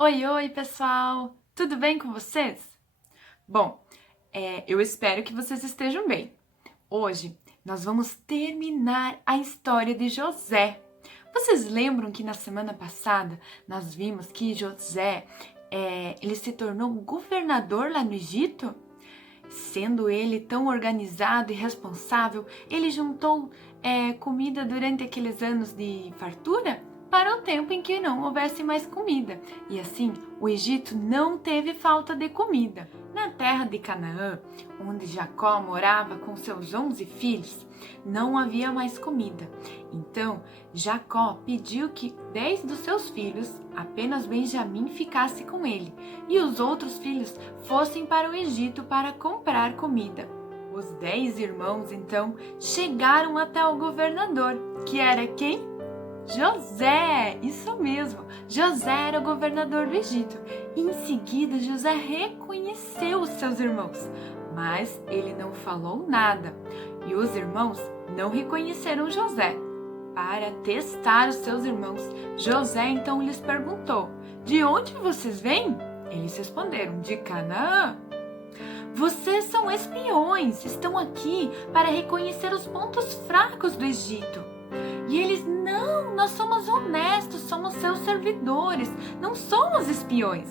Oi, oi, pessoal! Tudo bem com vocês? Bom, eu espero que vocês estejam bem. Hoje nós vamos terminar a história de José. Vocês lembram que na semana passada nós vimos que José ele se tornou governador lá no Egito? Sendo ele tão organizado e responsável, ele juntou comida durante aqueles anos de fartura para o tempo em que não houvesse mais comida. E assim, o Egito não teve falta de comida. Na terra de Canaã, onde Jacó morava com seus 11 filhos, não havia mais comida. Então, Jacó pediu que 10 dos seus filhos, apenas Benjamim, ficasse com ele, e os outros filhos fossem para o Egito para comprar comida. Os 10 irmãos, então, chegaram até o governador, que era quem? José! Isso mesmo! José era o governador do Egito. E em seguida, José reconheceu os seus irmãos, mas ele não falou nada. E os irmãos não reconheceram José. Para testar os seus irmãos, José então lhes perguntou: de onde vocês vêm? Eles responderam: de Canaã. Vocês são espiões, estão aqui para reconhecer os pontos fracos do Egito. E eles: não, nós somos honestos, somos seus servidores, não somos espiões.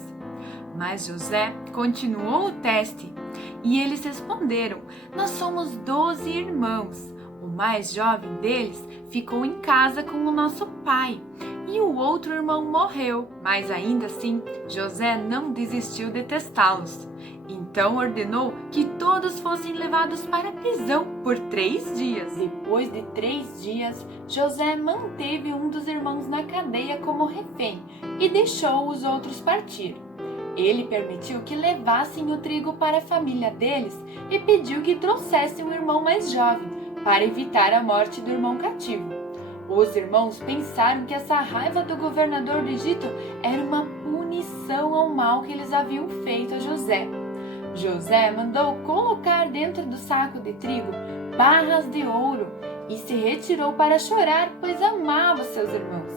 Mas José continuou o teste e eles responderam: nós somos 12 irmãos. O mais jovem deles ficou em casa com o nosso pai e o outro irmão morreu. Mas ainda assim, José não desistiu de testá-los. Então ordenou que todos fossem levados para a prisão por 3 dias. Depois de 3 dias, José manteve um dos irmãos na cadeia como refém e deixou os outros partir. Ele permitiu que levassem o trigo para a família deles e pediu que trouxessem o irmão mais jovem para evitar a morte do irmão cativo. Os irmãos pensaram que essa raiva do governador do Egito era uma punição ao mal que eles haviam feito a José. José mandou colocar dentro do saco de trigo barras de ouro e se retirou para chorar, pois amava seus irmãos.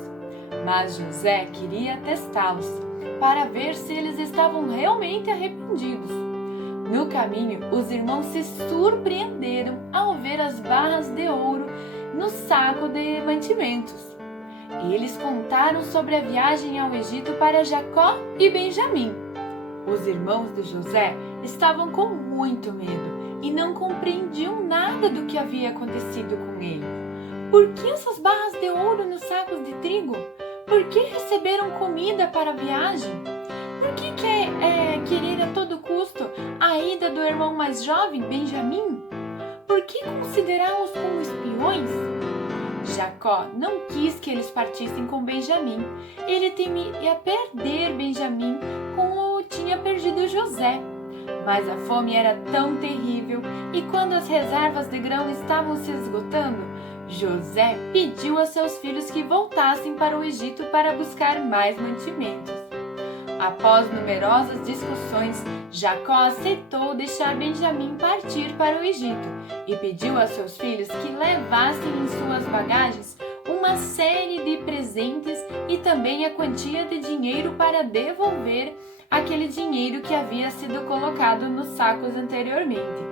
Mas José queria testá-los para ver se eles estavam realmente arrependidos. No caminho, os irmãos se surpreenderam ao ver as barras de ouro no saco de mantimentos. Eles contaram sobre a viagem ao Egito para Jacó e Benjamim. Os irmãos de José estavam com muito medo e não compreendiam nada do que havia acontecido com ele. Por que essas barras de ouro nos sacos de trigo? Por que receberam comida para a viagem? Por que querer a todo custo a ida do irmão mais jovem, Benjamim? Por que considerá-los como espiões? Jacó não quis que eles partissem com Benjamim. Ele temia perder Benjamim como tinha perdido José. Mas a fome era tão terrível e quando as reservas de grão estavam se esgotando, José pediu a seus filhos que voltassem para o Egito para buscar mais mantimentos. Após numerosas discussões, Jacó aceitou deixar Benjamim partir para o Egito e pediu a seus filhos que levassem em suas bagagens uma série de presentes e também a quantia de dinheiro para devolver aquele dinheiro que havia sido colocado nos sacos anteriormente.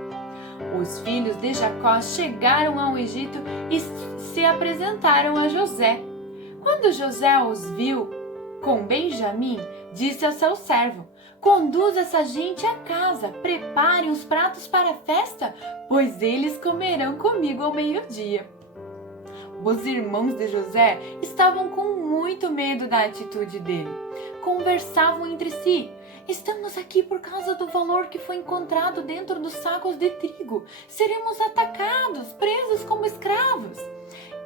Os filhos de Jacó chegaram ao Egito e se apresentaram a José. Quando José os viu com Benjamim, disse ao seu servo: conduza essa gente a casa, preparem os pratos para a festa, pois eles comerão comigo ao meio-dia. Os irmãos de José estavam com muito medo da atitude dele. Conversavam entre si: estamos aqui por causa do valor que foi encontrado dentro dos sacos de trigo. Seremos atacados, presos como escravos.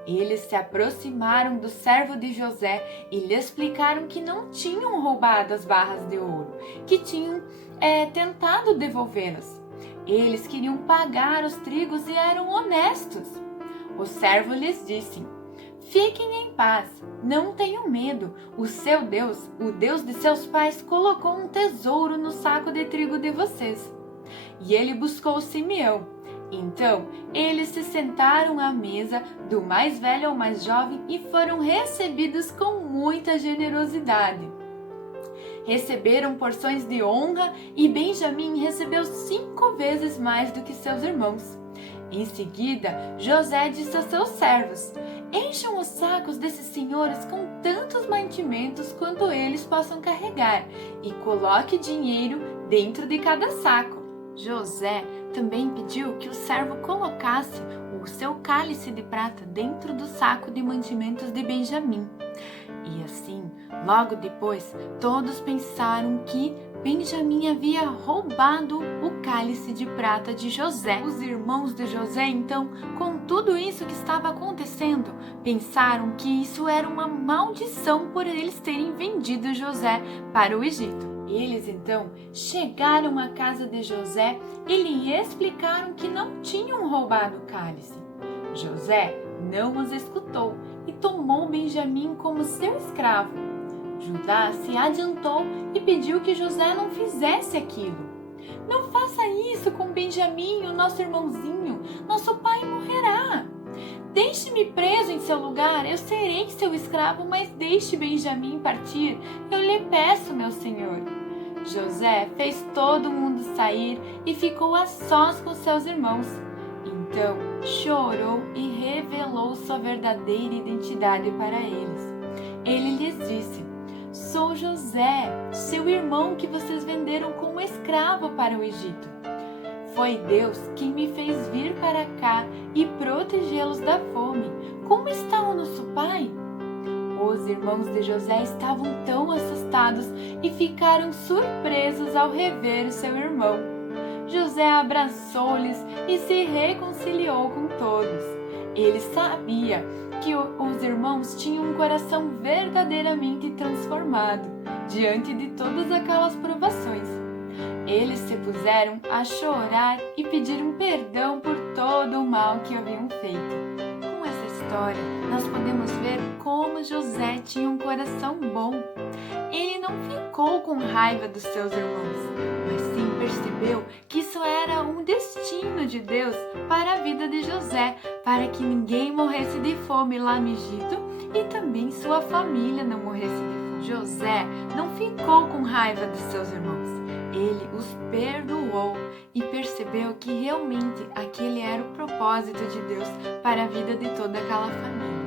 Eles se aproximaram do servo de José e lhe explicaram que não tinham roubado as barras de ouro, que tinham tentado devolvê-las. Eles queriam pagar os trigos e eram honestos. O servo lhes disse: fiquem em paz, não tenham medo. O seu Deus, o Deus de seus pais, colocou um tesouro no saco de trigo de vocês. E ele buscou Simeão. Então, eles se sentaram à mesa, do mais velho ao mais jovem, e foram recebidos com muita generosidade. receberam porções de honra e Benjamim recebeu 5 vezes mais do que seus irmãos. Em seguida, José disse a seus servos: encham os sacos desses senhores com tantos mantimentos quanto eles possam carregar e coloque dinheiro dentro de cada saco. José também pediu que o servo colocasse o seu cálice de prata dentro do saco de mantimentos de Benjamim. E assim, logo depois, todos pensaram que Benjamim havia roubado o cálice de prata de José. Os irmãos de José, então, com tudo isso que estava acontecendo, pensaram que isso era uma maldição por eles terem vendido José para o Egito. Eles, então, chegaram à casa de José e lhe explicaram que não tinham roubado o cálice. José não os escutou e tomou Benjamim como seu escravo. Judá se adiantou e pediu que José não fizesse aquilo. Não faça isso com Benjamim, o nosso irmãozinho. Nosso pai morrerá. Deixe-me preso em seu lugar, eu serei seu escravo, mas deixe Benjamim partir, eu lhe peço, meu senhor. José fez todo mundo sair e ficou a sós com seus irmãos. Então chorou e revelou sua verdadeira identidade para eles. Ele lhes disse: sou José, seu irmão que vocês venderam como escravo para o Egito. Foi Deus quem me fez vir para cá e protegê-los da fome. Como está o nosso pai? Os irmãos de José estavam tão assustados e ficaram surpresos ao rever o seu irmão. José abraçou-lhes e se reconciliou com todos. Ele sabia que os irmãos tinham um coração verdadeiramente transformado diante de todas aquelas provações. Eles se puseram a chorar e pediram perdão por todo o mal que haviam feito. Com essa história, nós podemos ver como José tinha um coração bom. Ele não ficou com raiva dos seus irmãos, mas sim percebeu que isso era um destino de Deus para a vida de José, para que ninguém morresse de fome lá no Egito e também sua família não morresse de fome. José não ficou com raiva dos seus irmãos. Ele os perdoou e percebeu que realmente aquele era o propósito de Deus para a vida de toda aquela família.